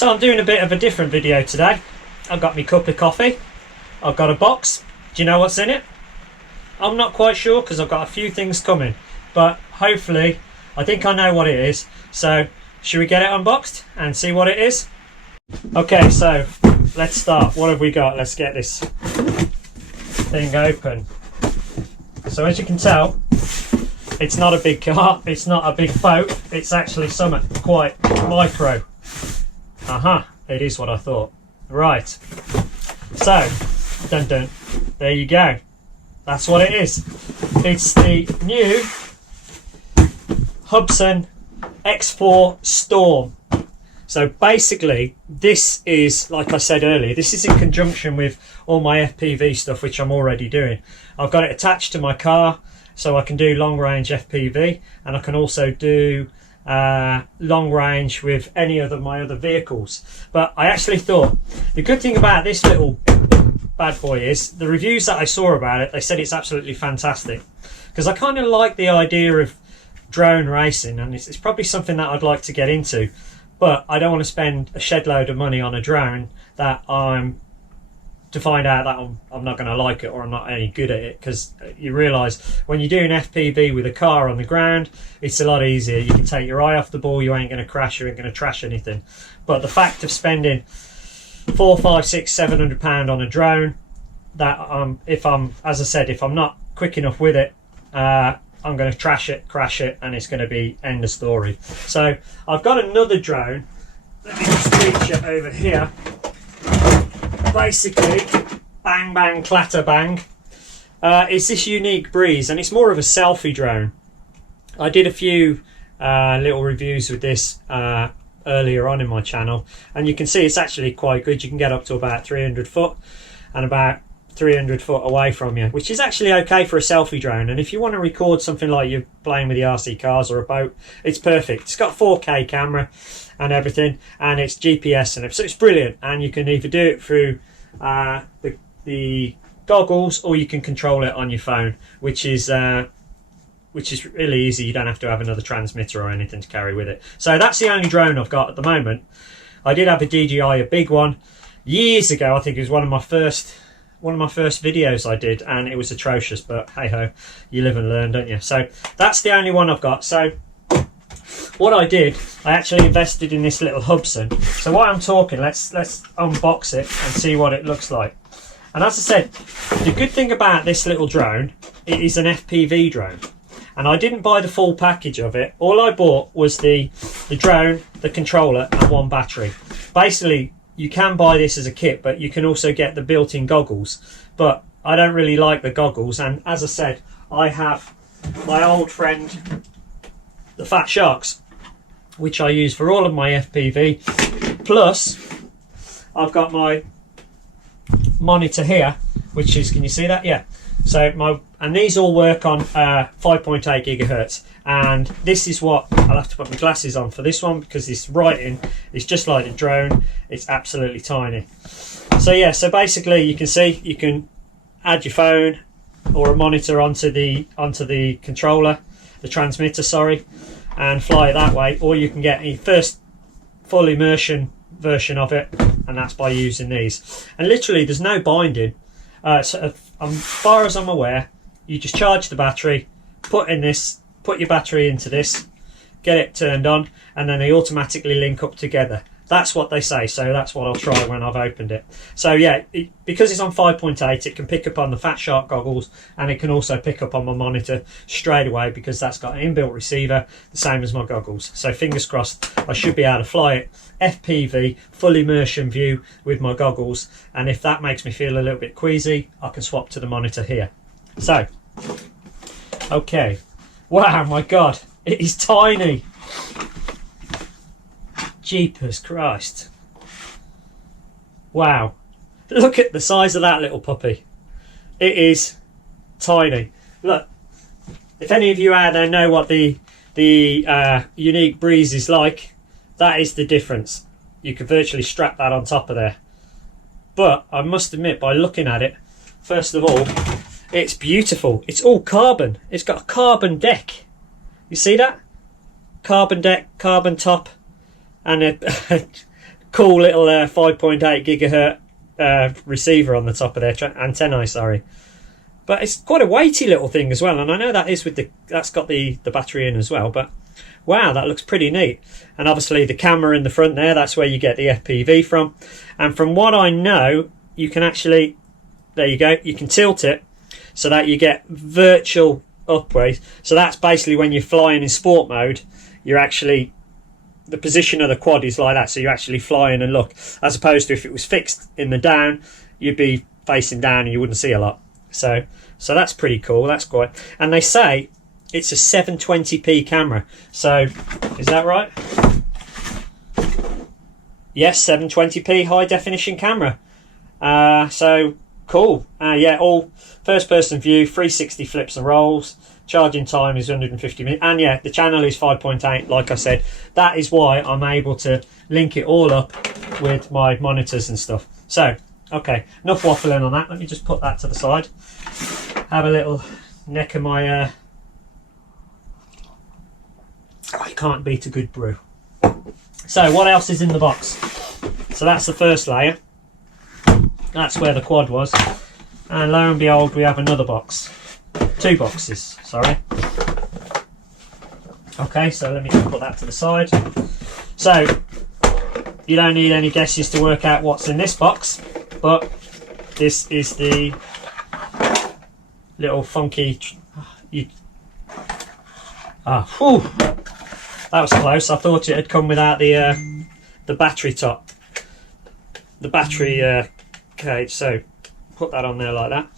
So I'm doing a bit of a different video today. I've got my cup of coffee, I've got a box. Do you know what's in it? I'm not quite sure because I've got a few things coming, but hopefully I think I know what it is. So should we get it unboxed and see what it is? Okay, so let's start. What have we got? Let's get this thing open. So as you can tell, it's not a big car, it's not a big boat, it's actually something quite micro. It is what I thought. Right, so dun dun, there you go. That's what it is. It's the new Hubsan X4 Storm. So basically this is, like I said earlier, this is in conjunction with all my FPV stuff which I'm already doing. I've got it attached to my car so I can do long range FPV, and I can also do long range with any of my other vehicles. But I actually thought the good thing about this little bad boy is the reviews that I saw about it, they said it's absolutely fantastic, because I kind of like the idea of drone racing, and it's probably something that I'd like to get into, but I don't want to spend a shed load of money on a drone that to find out that I'm not going to like it, or I'm not any good at it, because you realise when you're doing FPV with a car on the ground, it's a lot easier. You can take your eye off the ball, you ain't going to crash, you ain't going to trash anything. But the fact of spending £400, £500, £600, £700 on a drone, that if I'm not quick enough with it, I'm going to trash it, crash it, and it's going to be end of story. So I've got another drone. Let me just reach it over here. Basically, bang bang clatter bang, it's this Unique Breeze, and it's more of a selfie drone. I did a few little reviews with this earlier on in my channel, and you can see it's actually quite good. You can get up to about 300 foot and about 300 foot away from you, which is actually okay for a selfie drone. And if you want to record something like you're playing with the RC cars or a boat, it's perfect. It's got 4K camera and everything, and it's GPS and everything, so it's brilliant. And you can either do it through the goggles, or you can control it on your phone, which is really easy. You don't have to have another transmitter or anything to carry with it. So that's the only drone I've got at the moment. I did have a DJI, a big one, years ago. I think it was one of my first videos I did, and it was atrocious, but hey ho, you live and learn, don't you? So that's the only one I've got. So what I did, I actually invested in this little Hubsan. So while I'm talking, let's unbox it and see what it looks like. And as I said, the good thing about this little drone, it is an FPV drone, and I didn't buy the full package of it. All I bought was the drone, the controller, and one battery. Basically, you can buy this as a kit, but you can also get the built-in goggles. But I don't really like the goggles, and as I said, I have my old friend, the Fat Sharks, which I use for all of my FPV. Plus, I've got my monitor here, which is, can you see that? Yeah. So and these all work on 5.8 gigahertz, and this is what I'll have to put my glasses on for this one, because this writing is just like a drone. It's absolutely tiny. So yeah, so basically you can see you can add your phone or a monitor onto the controller, the transmitter, sorry, and fly it that way, or you can get a first full immersion version of it, and that's by using these. And literally there's no binding. So as far as I'm aware, you just charge the battery, put your battery into this, get it turned on, and then they automatically link up together. That's what they say, so that's what I'll try when I've opened it. So yeah, because it's on 5.8, it can pick up on the Fat Shark goggles, and it can also pick up on my monitor straight away, because that's got an inbuilt receiver, the same as my goggles. So fingers crossed, I should be able to fly it FPV, full immersion view with my goggles, and if that makes me feel a little bit queasy, I can swap to the monitor here. So, okay. Wow, my God, it is tiny. Jeepers Christ. Wow. Look at the size of that little puppy. It is tiny. Look, if any of you out there know what the Unique Breeze is like, that is the difference. You could virtually strap that on top of there. But I must admit, by looking at it, first of all, it's beautiful. It's all carbon. It's got a carbon deck. You see that? Carbon deck, carbon top, and a cool little 5.8 gigahertz receiver on the top of their antennae, sorry. But it's quite a weighty little thing as well, and I know that is that's got the battery in as well, but wow, that looks pretty neat. And obviously the camera in the front there, that's where you get the FPV from. And from what I know, you can actually, there you go, you can tilt it so that you get virtual upways. So that's basically when you're flying in sport mode, you're actually, the position of the quad is like that, so you're actually flying and look, as opposed to if it was fixed in the down, you'd be facing down and you wouldn't see a lot. So that's pretty cool. That's quite, and they say it's a 720p camera. So is that right? Yes, 720p high definition camera. So cool. Yeah, all first person view, 360 flips and rolls. Charging time is 150 minutes, and yeah, the channel is 5.8. Like I said, that is why I'm able to link it all up with my monitors and stuff. So okay, enough waffling on that. Let me just put that to the side. Have a little neck of my I can't beat a good brew. So what else is in the box? So that's the first layer. That's where the quad was, and lo and behold, we have another box. 2 boxes, sorry. Okay, so let me just put that to the side. So you don't need any guesses to work out what's in this box, but this is the little funky whew, that was close. I thought it had come without the battery top, the battery cage. So put that on there like that.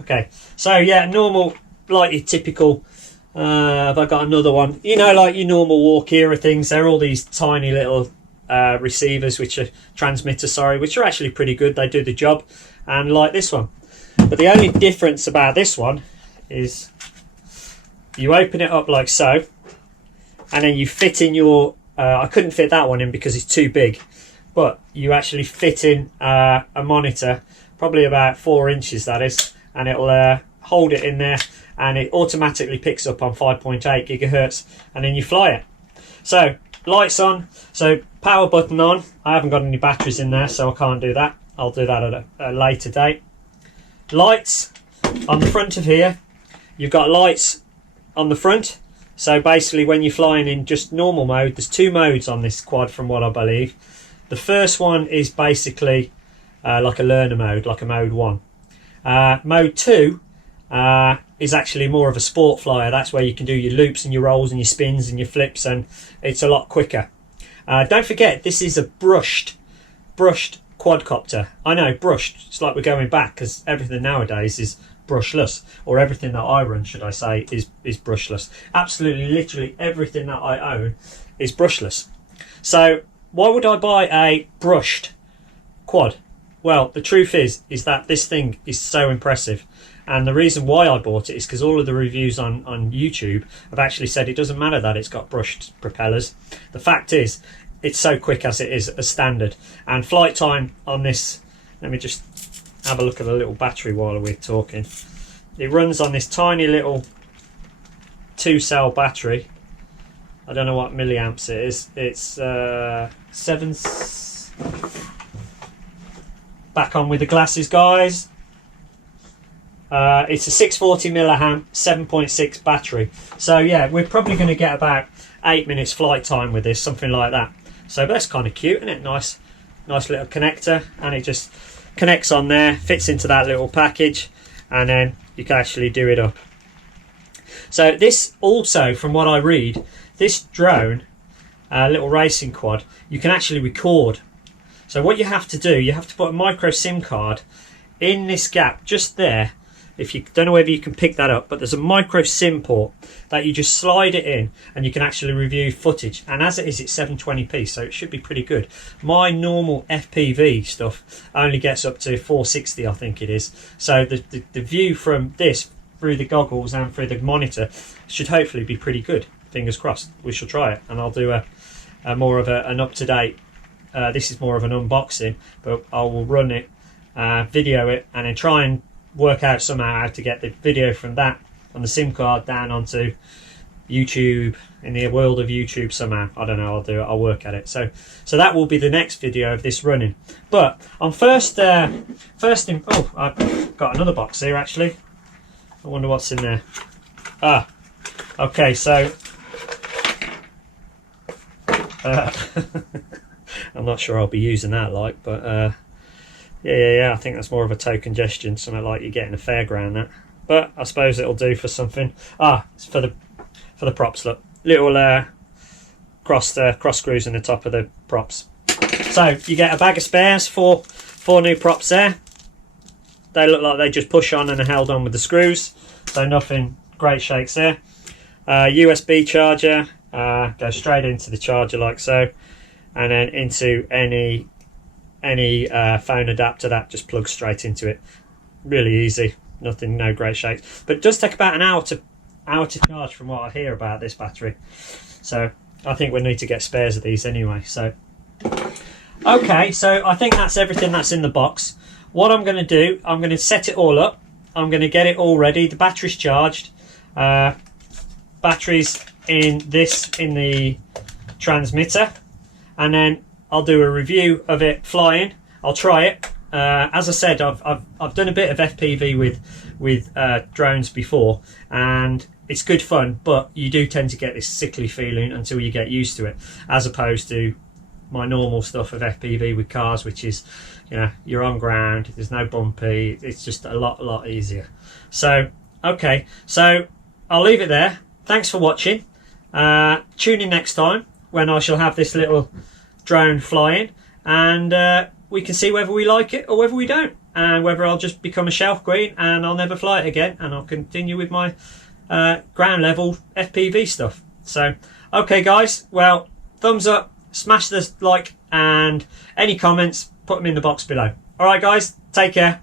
Okay, so yeah, normal, like your typical, have I got another one? You know, like your normal walk era things. They're all these tiny little receivers, which are transmitters, sorry, which are actually pretty good. They do the job, and like this one. But the only difference about this one is you open it up like so, and then you fit in your, I couldn't fit that one in because it's too big, but you actually fit in a monitor, probably about 4 inches that is, and it'll hold it in there, and it automatically picks up on 5.8 gigahertz, and then you fly it. So lights on, so power button on. I haven't got any batteries in there, so I can't do that. I'll do that at a later date. Lights on the front of here, you've got lights on the front. So basically when you're flying in just normal mode, there's 2 modes on this quad from what I believe. The first one is basically like a learner mode, like a mode 1. Mode 2 is actually more of a sport flyer. That's where you can do your loops and your rolls and your spins and your flips, and it's a lot quicker. Don't forget, this is a brushed quadcopter. I know, brushed. It's like we're going back, because everything nowadays is brushless, or everything that I run, should I say, is brushless. Absolutely, literally everything that I own is brushless. So why would I buy a brushed quad? Well, the truth is that this thing is so impressive, and the reason why I bought it is because all of the reviews on YouTube have actually said it doesn't matter that it's got brushed propellers. The fact is, it's so quick as it is as standard, and flight time on this, let me just have a look at the little battery while we're talking. It runs on this tiny little 2-cell battery. I don't know what milliamps it is. It's back on with the glasses, guys. It's a 640 milliamp 7.6 battery. So yeah, we're probably going to get about 8 minutes flight time with this, something like that. So that's kind of cute, isn't it? Nice little connector, and it just connects on there, fits into that little package, and then you can actually do it up. So this also, from what I read, this drone, little racing quad, you can actually record. So what you have to do, you have to put a micro SIM card in this gap just there. If you don't know whether you can pick that up, but there's a micro SIM port that you just slide it in, and you can actually review footage. And as it is, it's 720p, so it should be pretty good. My normal FPV stuff only gets up to 460, I think it is. So the view from this through the goggles and through the monitor should hopefully be pretty good. Fingers crossed. We shall try it, and I'll do a more of an up-to-date. This is more of an unboxing, but I will run it, video it, and then try and work out somehow how to get the video from that on the SIM card down onto YouTube, in the world of YouTube somehow. I don't know, I'll do it, I'll work at it. So that will be the next video of this running. But on oh, I've got another box here actually. I wonder what's in there. Ah, okay, so I'm not sure I'll be using that, like, but yeah, I think that's more of a token gesture, something like you get in a fairground, that. But I suppose it'll do for something. Ah, it's for the props. Look, little cross screws in the top of the props. So you get a bag of spares for 4 new props there. They look like they just push on and are held on with the screws, so nothing great shakes there. USB charger goes straight into the charger like so, and then into any phone adapter that just plugs straight into it. Really easy, nothing, no great shakes, but it does take about an hour to charge from what I hear about this battery. So I think we need to get spares of these anyway. So okay, so I think that's everything that's in the box. What I'm going to do, I'm going to set it all up. I'm going to get it all ready. The battery's charged. Batteries in the transmitter, and then I'll do a review of it flying. I'll try it. As I said, I've done a bit of FPV with drones before, and it's good fun, but you do tend to get this sickly feeling until you get used to it, as opposed to my normal stuff of FPV with cars, which is, you know, you're on ground, there's no bumpy, it's just a lot easier. So okay, so I'll leave it there. Thanks for watching. Tune in next time when I shall have this little drone flying, and we can see whether we like it or whether we don't, and whether I'll just become a shelf queen and I'll never fly it again, and I'll continue with my ground level FPV stuff. So okay guys, well, thumbs up, smash the like, and any comments, put them in the box below. Alright guys, take care.